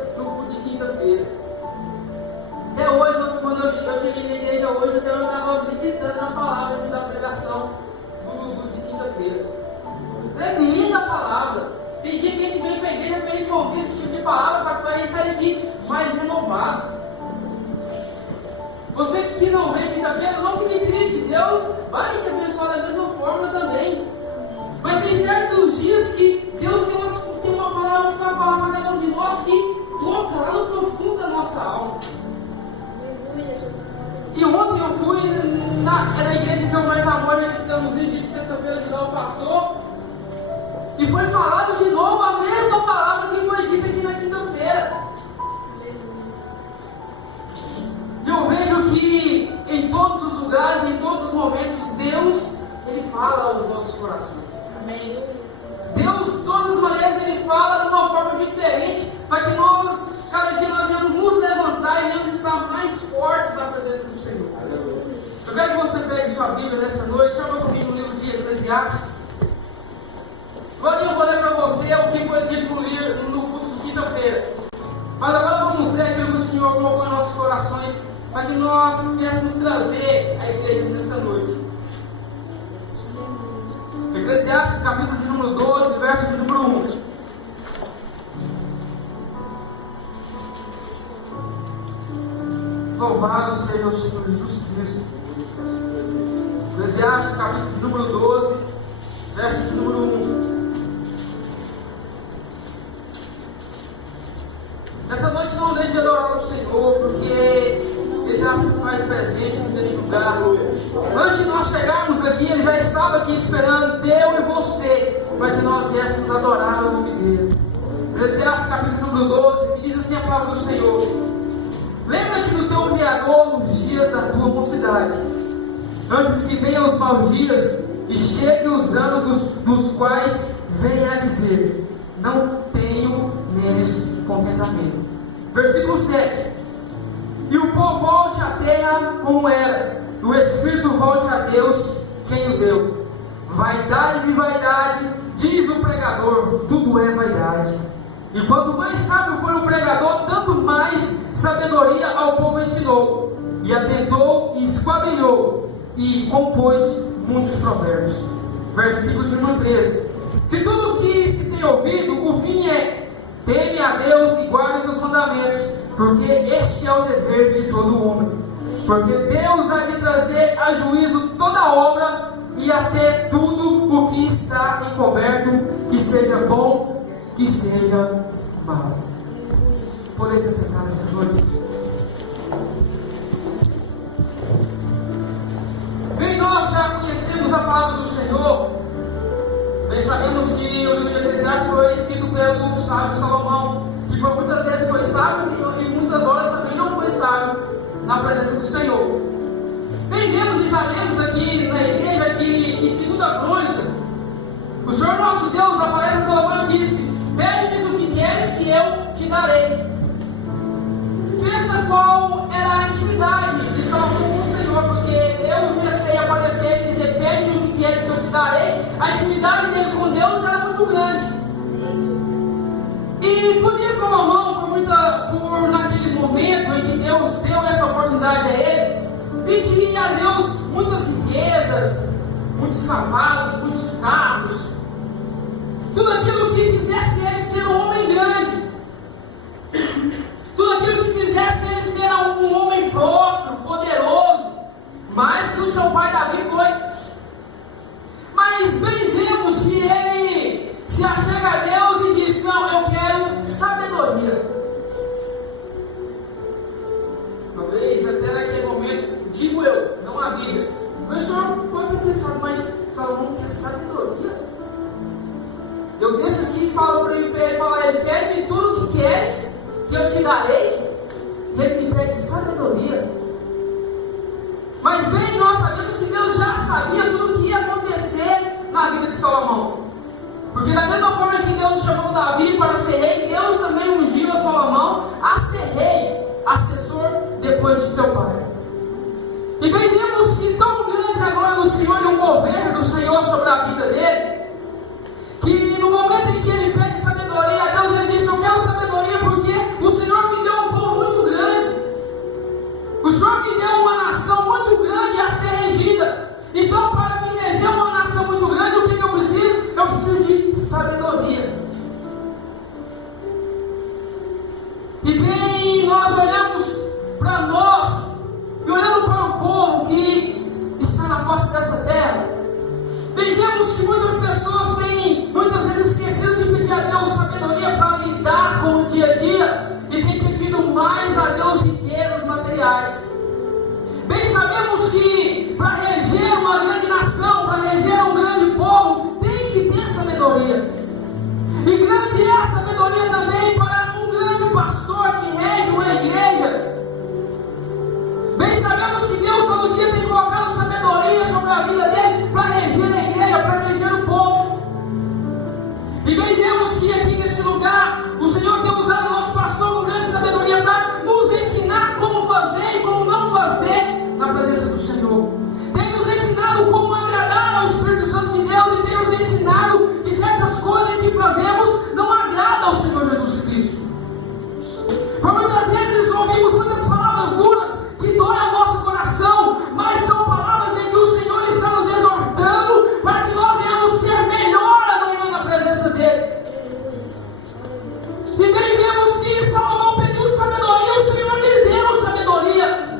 palavras do culto de quinta-feira. Até hoje, quando eu cheguei na igreja hoje, até eu estava meditando na palavra da pregação do culto de quinta-feira. Tremenda a palavra. Tem dia que a gente vem para a igreja para a gente ouvir esse tipo de palavra, para a gente sair aqui mais renovado. Você que quis não ver quinta-feira, não fique triste. Deus vai te abençoar da mesma forma também. Mas tem certos dias que Deus tem uma palavra para falar para cada um de nós que toca lá no profundo da nossa alma. E ontem eu fui na igreja que eu mais amor, nós estamos indo de sexta-feira de novo, pastor. E foi falado de novo a mesma palavra que foi dita aqui na quinta-feira. E eu vejo que em todos os lugares, em todos os momentos, Deus, Ele fala aos nossos corações. Amém. Deus, de todas as maneiras, Ele fala de uma forma diferente, para que nós, cada dia, nós venhamos nos levantar e venhamos estar mais fortes na presença do Senhor. Eu quero que você pegue sua Bíblia nessa noite, abra comigo no livro de Eclesiastes. Agora eu vou ler para você o que foi dito no culto de quinta-feira. Mas agora vamos ler aquilo que o Senhor colocou em nossos corações, para que nós viéssemos trazer a igreja nesta noite. Eclesiastes, capítulo de número 12, verso de número 1. Louvado seja o Senhor Jesus Cristo. Eclesiastes, capítulo de número 12, verso de número 1. Nessa noite não deixe de adorar o Senhor, porque Ele já se faz presente neste lugar. Antes de nós chegarmos aqui, Ele já estava aqui esperando eu e você, para que nós viéssemos adorar o nome dEle. Eclesiastes capítulo número 12, que diz assim a palavra do Senhor: lembra-te do teu Criador nos dias da tua mocidade, antes que venham os maus dias e cheguem os anos dos quais venha a dizer: não tenho neles contentamento. Versículo 7: e o pó volte à terra como era, e o Espírito volte a Deus quem o deu. Vaidade de vaidade, diz o pregador, tudo é vaidade. E quanto mais sábio foi o pregador, tanto mais sabedoria ao povo ensinou. E atentou e esquadrinhou e compôs muitos provérbios. Versículo de número 13: de tudo que se tem ouvido, o fim é: teme a Deus e guarde os seus mandamentos, porque este é o dever de todo homem. Porque Deus há de trazer a juízo toda obra e até tudo o que está encoberto, que seja bom, que seja mal. Por isso sentar nessa noite. Bem, nós já conhecemos a palavra do Senhor. Bem, sabemos que o livro de Eclesiastes foi escrito pelo sábio Salomão, que por muitas vezes foi sábio e muitas horas também não foi sábio na presença do Senhor. Bem, vemos e já lemos aqui na igreja que em 2 Crônicas, o Senhor nosso Deus aparece a Salomão e disse: pede-me o que queres que eu te darei. Pensa qual era a intimidade de Salomão com o Senhor, porque Deus descer e aparecer e dizer: pede-me o que queres que eu te darei. A intimidade dele com Deus era muito grande. E podia Salomão, por naquele momento em que Deus deu essa oportunidade a ele, pedir a Deus muitas riquezas, muitos cavalos, muitos carros, tudo aquilo que fizesse ele ser um homem grande, tudo aquilo que fizesse ele ser um homem próspero, poderoso, mais que o seu pai Davi foi. Mas bem vemos que ele se achega a Deus e diz: não, eu quero sabedoria. Talvez até naquele momento, digo eu, não a Bíblia, mas o senhor pode ter pensado: mas Salomão quer sabedoria? Eu desço aqui e falo para ele, pede-me tudo o que queres que eu te darei. E ele me pede sabedoria. Mas bem, nós sabemos que Deus já sabia tudo o que ia acontecer na vida de Salomão. Porque da mesma forma que Deus chamou Davi para ser rei, Deus também ungiu a Salomão a ser rei, assessor depois de seu pai. E bem, vemos que tão grande agora do Senhor e o governo do Senhor sobre a vida dele, que no momento em que ele pede sabedoria a Deus, ele diz: eu quero sabedoria porque o E bem, nós olhamos para nós, e olhando para o povo que está na face dessa terra, bem, vemos que muitas pessoas têm muitas vezes esquecido de pedir a Deus sabedoria para lidar com o dia a dia, e têm pedido mais a Deus riquezas materiais. Bem, sabemos que para reger uma grande nação, para reger um grande povo, tem que ter sabedoria. E grande é a sabedoria também para um grande pastor que rege uma igreja. Bem, sabemos que Deus todo dia tem colocado sabedoria sobre a vida dele para reger a igreja, para reger o povo. E bem, vemos que aqui nesse lugar o Senhor tem usado o nosso pastor com grande sabedoria para nos ensinar como fazer e como não fazer na presença do Senhor. Tem nos ensinado como agradar ao Espírito Santo de Deus, e tem nos ensinado que certas coisas que fazemos não agradam ao Senhor Jesus Cristo. Por muitas vezes ouvimos muitas palavras duras que doem ao nosso coração, mas são palavras em que o Senhor está nos exortando para que nós venhamos ser melhor amanhã na presença dEle. E bem, vemos que Salomão pediu sabedoria, o Senhor lhe deu sabedoria.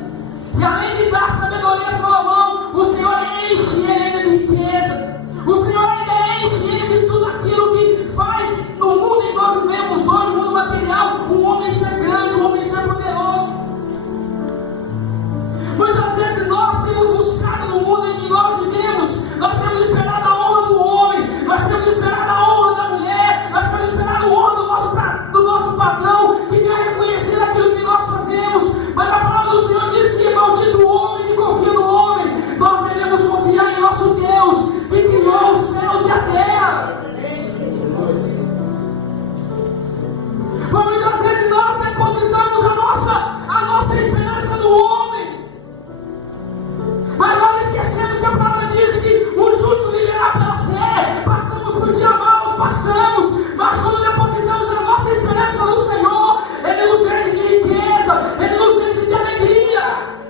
E além de dar sabedoria a Salomão, o Senhor enche ele ainda de riqueza. O Senhor ainda enche ele de tudo aquilo que faz no mundo em que nós vivemos hoje, no mundo material, o homem ser grande, o homem ser poderoso. Muitas vezes nós temos buscado no mundo em que nós vivemos, nós temos esperado a honra do homem, nós temos esperado a honra da mulher, nós temos esperado a honra do nosso patrão, que venha reconhecer aquilo que nós fazemos. Mas a palavra do Senhor diz que maldito o homem que confia no homem. Nós devemos confiar em nosso Deus, que criou os céus e a terra. Por muitas vezes nós depositamos a nossa esperança no homem, mas nós esquecemos que a palavra diz que o justo viverá pela fé. Passamos por dias maus, passamos, mas quando depositamos a nossa esperança no Senhor, Ele nos enche de riqueza, Ele nos enche de alegria.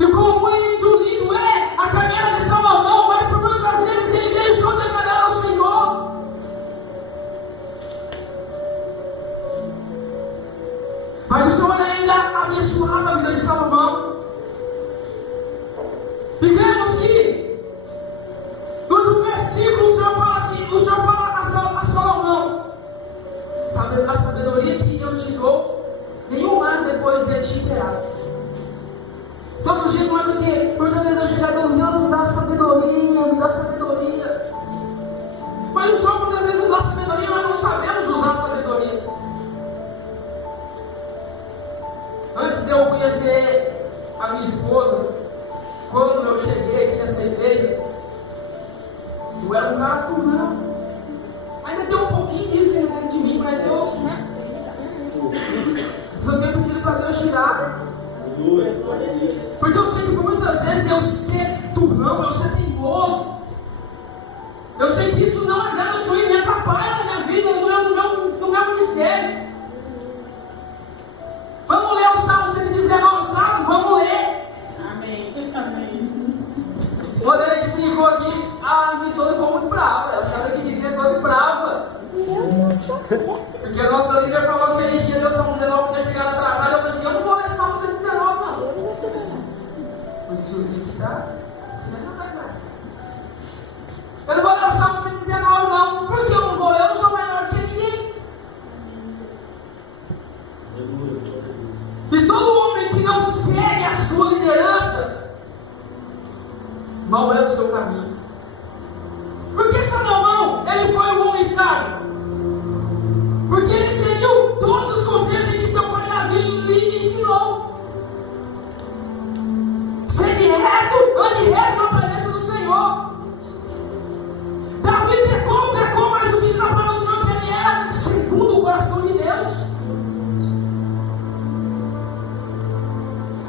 E como muito lindo é a caminhada de Salomão, mas por muitas vezes ele deixou de agradar ao Senhor. Mas o Senhor ainda abençoava a vida de Salomão. E vemos que no último versículo o Senhor fala assim, o Senhor fala a Salomão: a sabedoria que eu te dou, nenhum mais depois de te imperar. Todos os dias mais do que, muitas vezes eu chego a Deus, Deus me dá sabedoria, me dá sabedoria. Mas o Senhor muitas vezes nos dá sabedoria, nós não sabemos usar a sabedoria. Antes de eu conhecer a minha esposa, quando eu cheguei aqui nessa igreja, eu era um cara turrão. Ainda tem um pouquinho disso dentro de mim, mas Deus, né? Mas eu tenho pedido para Deus tirar. Porque eu sei que muitas vezes eu ser turrão, eu ser teimoso, eu sei que isso não agrada ao Senhor e me atrapalha na minha vida, no meu ministério. Vamos ler o Salmo 119, Salmo, vamos ler. Amém. Amém. Quando a gente ligou aqui, a minha esposa ficou muito brava. Ela saiu daqui de dentro toda brava. Porque a nossa líder falou que a gente ia ler o Salmo 19 para chegar atrasado. Eu falei assim: eu não vou ler o Salmo 119, não. Esse dia que dá, você não dá graça. Eu não vou ler o Salmo 119, não. Por que eu não vou ler? Eu não sou melhor que ninguém. E todo homem que não segue a sua liderança, mal é o seu caminho. Porque Salomão, ele foi um homem sábio. Porque ele seguiu todos os conselhos em que seu pai Davi lhe ensinou. Segue reto, ande reto na presença do Senhor. Davi pecou, mas o que diz a palavra do Senhor que ele era segundo o coração de Deus.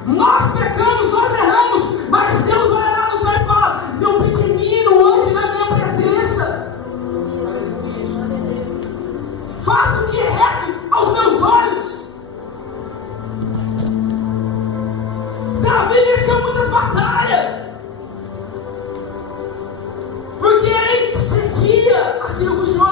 Nós pecamos, nós erramos, mas Deus vai lá no céu e fala: meu pequenino, ande na minha presença. Faça o que é reto aos meus olhos. Davi venceu muitas batalhas, porque ele seguia aquilo que o Senhor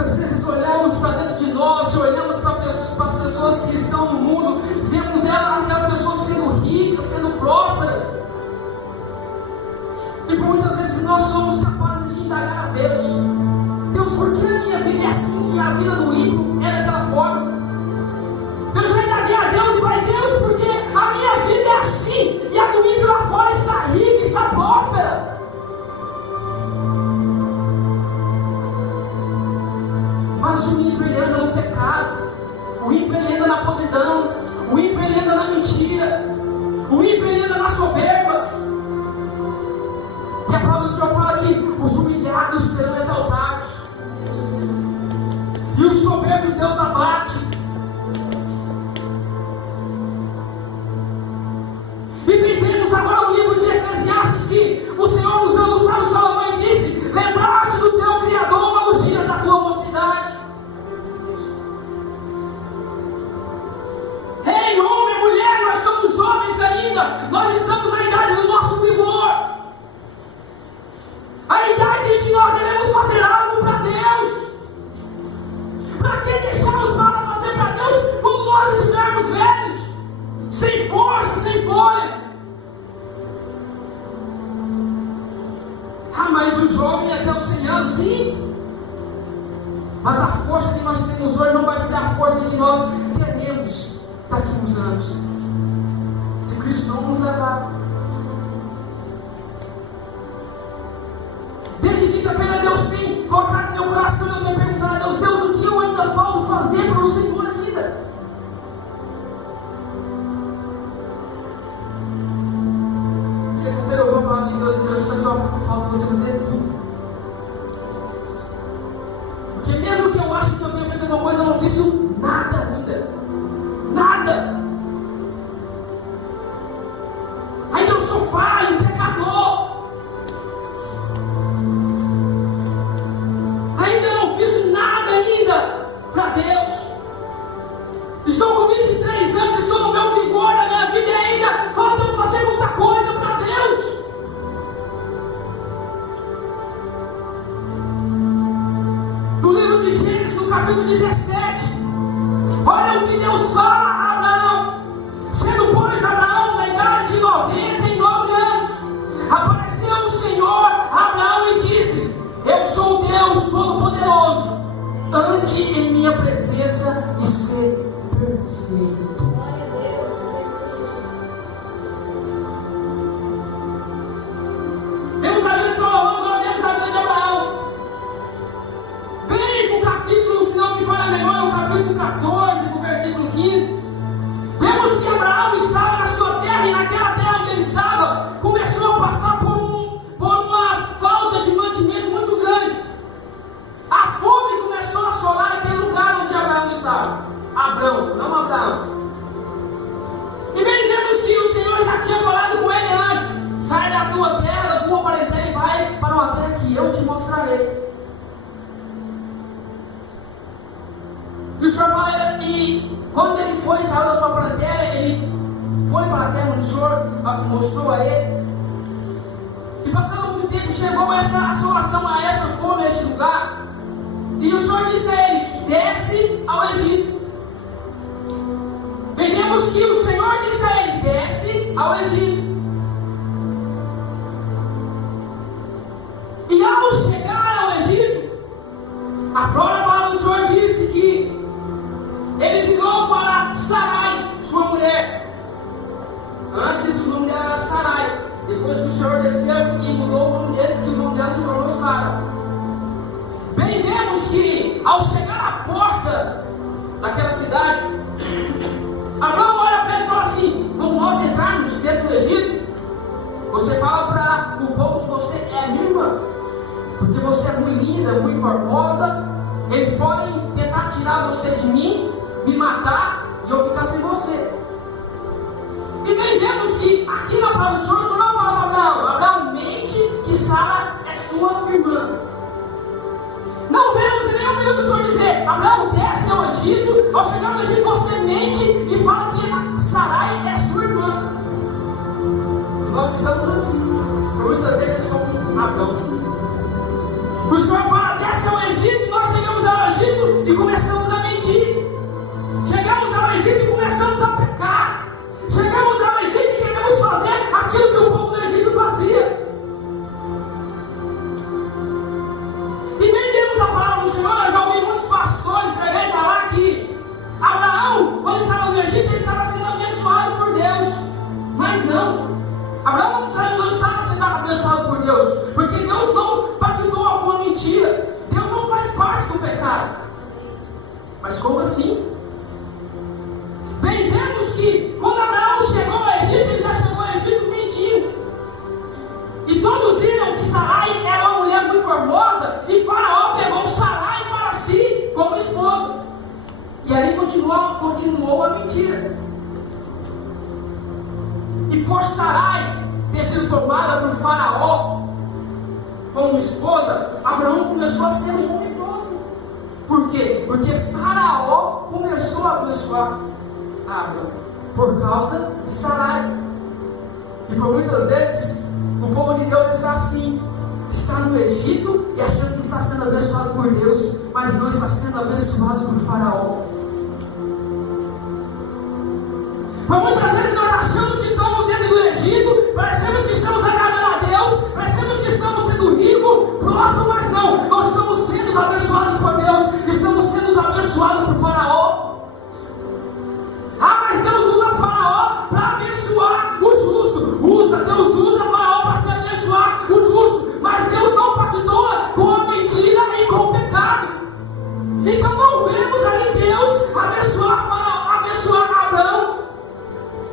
muitas vezes olhamos para dentro de nós, olhamos para as pessoas que estão no mundo, vemos aquelas pessoas sendo ricas, sendo prósperas. E por muitas vezes nós somos capazes de indagar a Deus: Deus, por que a minha vida é assim e a vida do ímpio é daquela forma? Eu já indaguei a Deus e falei: Deus, porque a minha vida é assim e a do ímpio lá fora está rica, está próspera. Mas o ímpio ele anda no pecado, o ímpio ele anda na podridão, o ímpio ele anda na mentira, o ímpio ele anda na soberba. E a palavra do Senhor fala que os humilhados serão exaltados, e os soberbos Deus abate. E vivemos agora no livro de Eclesiastes que o Senhor, usando o sábio Salomão, disse: lembrar-te do teu Criador nos dias da tua mocidade. Ei, homem, mulher, nós somos jovens ainda, nós estamos na idade do nosso vigor, a idade em que nós devemos fazer algo para Deus. Para que deixarmos nada fazer para Deus quando nós estivermos velhos, sem força, sem folha? Ah, mas o jovem até os 100 anos, sim. Mas a força que nós temos hoje não vai ser a força que nós teremos daqui a uns anos, se Cristo não nos levar. Desde quinta-feira Deus tem colocado no meu coração, eu tenho perguntado a Deus: Deus, o que eu ainda falta fazer para o Senhor ainda? Sexta-feira eu vou falar de Deus e Deus disse: só falta você fazer tudo. Porque mesmo que eu acho que eu tenho feito alguma coisa, eu não fiz nada ainda. Nada. Ainda eu sou falho, pecador. Ainda eu não fiz nada ainda para Deus. Estou com 23 anos, estou no meu vigor da minha vida e ainda falta eu fazer muita coisa para Deus. No livro de Gênesis, no capítulo 17, olha o que Deus fala a Abraão. Sendo, pois, Abraão na idade de 99 anos, apareceu o Senhor a Abraão e disse: eu sou Deus Todo-Poderoso, ande em minha presença e ser perfeito. Temos a vida de Salomão, agora temos a vida de Abraão. Bem, no capítulo, se não me falha a memória, o capítulo 14, no versículo 15, vemos que Abraão estava na sua terra, e naquela terra onde ele estava, começou a passar por uma falta de mantimento muito grande. A fome começou a assolar naquele lugar onde Abraão estava. Abrão, não Abraão. E bem, vemos que o Senhor já tinha falado com ele antes: sai da tua terra, da tua parentela e vai para uma terra que eu te mostrarei. E o Senhor fala, e quando ele foi, saiu da sua parentela, ele foi para a terra onde o Senhor mostrou a ele. E passando muito tempo, chegou essa assolação, a essa fome, a este lugar. E o Senhor disse a ele: desce ao Egito. E vemos que o Senhor disse a ele: desce ao Egito. E ao chegar ao Egito, a própria palavra do Senhor disse que ele virou para Sarai, sua mulher. Antes o nome dela era Sarai. Depois que o Senhor desceu e mudou o nome deles, o nome dela se tornou Sara. Bem, vemos que ao chegar à porta daquela cidade, Abraão olha para ele e fala assim: quando nós entrarmos dentro do Egito, você fala para o povo que você é minha irmã, porque você é muito linda, muito formosa. Eles podem tentar tirar você de mim, me matar e eu ficar sem você. E bem, vemos que aqui na palavra do Senhor, o Senhor não fala para Abraão: Abraão, mente que Sara é sua irmã. Não vemos em nenhum minuto o Senhor dizer: Abraão, desce ao Egito. Ao chegar no Egito, você mente e fala que Sarai é sua irmã. E nós estamos assim, muitas vezes como Abraão. O Senhor fala: desce ao Egito, e nós chegamos ao Egito. e começamos a mentir. Chegamos ao Egito e começamos a pecar. Chegamos ao Egito e queremos fazer aquilo que o povo do Egito fazia. E bem temos a palavra do Senhor. Eu já ouvi muitos pastores pregar e falar que Abraão, quando estava no Egito, ele estava sendo abençoado por Deus. Mas não. Abraão não estava sendo abençoado por Deus, porque Deus não pactuou com a mentira. Deus não faz parte do pecado. Mas como assim? Bem, vemos que quando Abraão chegou ao Egito, ele já chegou ao Egito mentindo. E todos viram que Sarai era uma mulher muito formosa, e Faraó pegou Sarai para si como esposa. E aí continuou a mentira. E por Sarai ter sido tomada por Faraó como esposa, Abraão começou a ser um homem próspero. Por quê? Porque Faraó começou a abençoar Abraão por causa de Sarai. E por muitas vezes o povo de Deus está assim, está no Egito e achando que está sendo abençoado por Deus, mas não está sendo abençoado por Faraó. Por muitas vezes nós achamos que estamos dentro do Egito, parecemos que estamos agradando a Deus, parecemos que estamos sendo ricos, prósperos, mas não, nós estamos sendo abençoados por Deus, estamos sendo abençoados por Faraó. Mas Deus usa Faraó para abençoar o justo, Deus usa Faraó para se abençoar o justo, mas Deus não pactua com a mentira e com o pecado. Então não vemos ali Deus abençoar Abraão.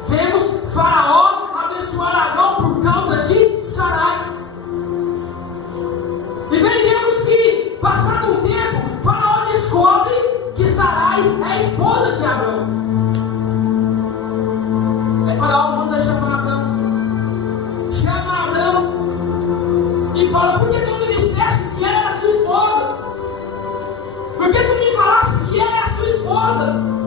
Vemos Faraó abençoar Abraão por causa de Sarai. E bem vemos que, passado um tempo, Faraó descobre que Sarai é a esposa de Abraão. Aí Faraó manda chamar Abraão. Chama Abraão e fala: por que tu me disseste que ela era a sua esposa? Por que tu me falaste que ela é a sua esposa?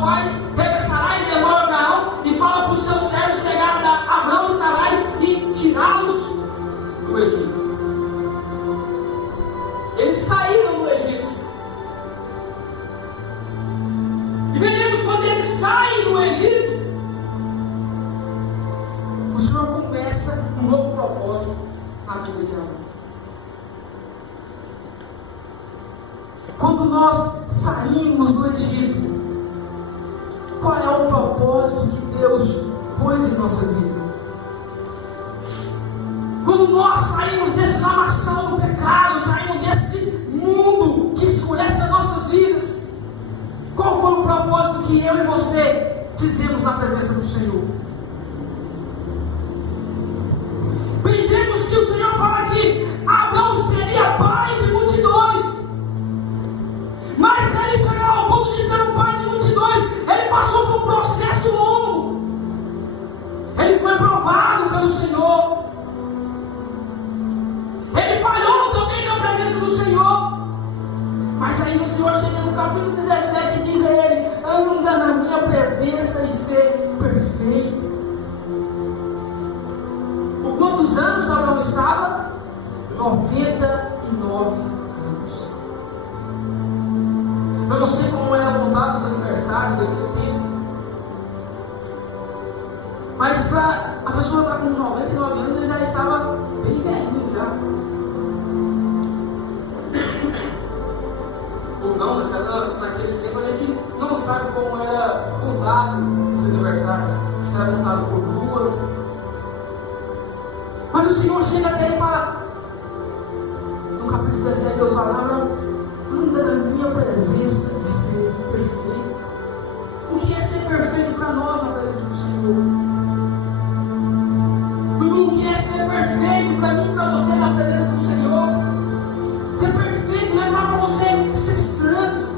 Faz, pega Sarai e leva Abraão e fala para os seus servos pegar Abraão e Sarai e tirá-los do Egito. Eles saíram do Egito. E veremos quando eles saem do Egito, o Senhor começa um novo propósito na vida de Abraão. Quando nós saímos do Egito, qual é o propósito que Deus pôs em nossa vida? Quando nós saímos desse lamaçal do pecado, saímos desse mundo que escurece as nossas vidas, qual foi o propósito que eu e você fizemos na presença do Senhor? Bem, vemos que o Senhor fala que Abraão seria pai de multidões. Mas para ele chegar ao ponto de ser um pai de multidões, ele passou por um processo longo. Ele foi provado pelo Senhor. Ele falhou também na presença do Senhor. Mas aí o Senhor chega no capítulo 17 e diz a ele: anda na minha presença e ser perfeito. Por quantos anos Abraão estava? 99 anos. Eu não sei como era contado os aniversários daquele tempo, mas para a pessoa estar com 99 anos, ele já estava bem velhinho já. Ou não, naqueles tempos a gente não sabe como era contado os aniversários, se era contado por duas. Mas o Senhor chega até ele e fala, no capítulo 17, Deus fala: Abraão, anda na minha presença e ser perfeito. O que é ser perfeito para nós na presença do Senhor? Dudu, o que é ser perfeito para mim e para você na presença do Senhor? Ser perfeito não é falar para você ser santo,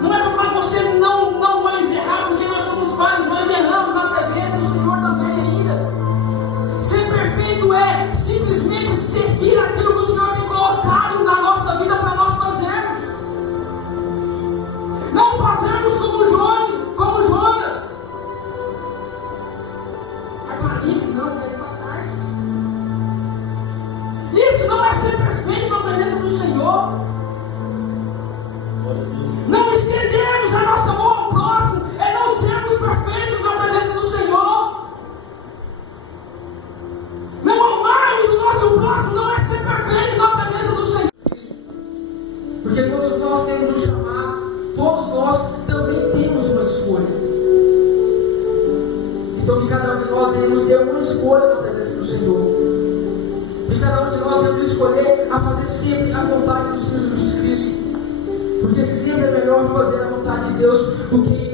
não é para falar para você não mais errar, porque nós somos falhos, nós erramos na presença do Senhor também ainda. Ser perfeito é simplesmente seguir aquilo que o Senhor tem colocado na nossa vida para nós fazermos. Não fazermos como Jonas. próximo não é ser perfeito na presença do Senhor. Porque todos nós temos um chamado, todos nós também temos uma escolha. Então que cada um de nós iremos ter uma escolha na presença do Senhor. E cada um de nós iremos escolher a fazer sempre a vontade do Senhor Jesus Cristo. Porque sempre é melhor fazer a vontade de Deus do que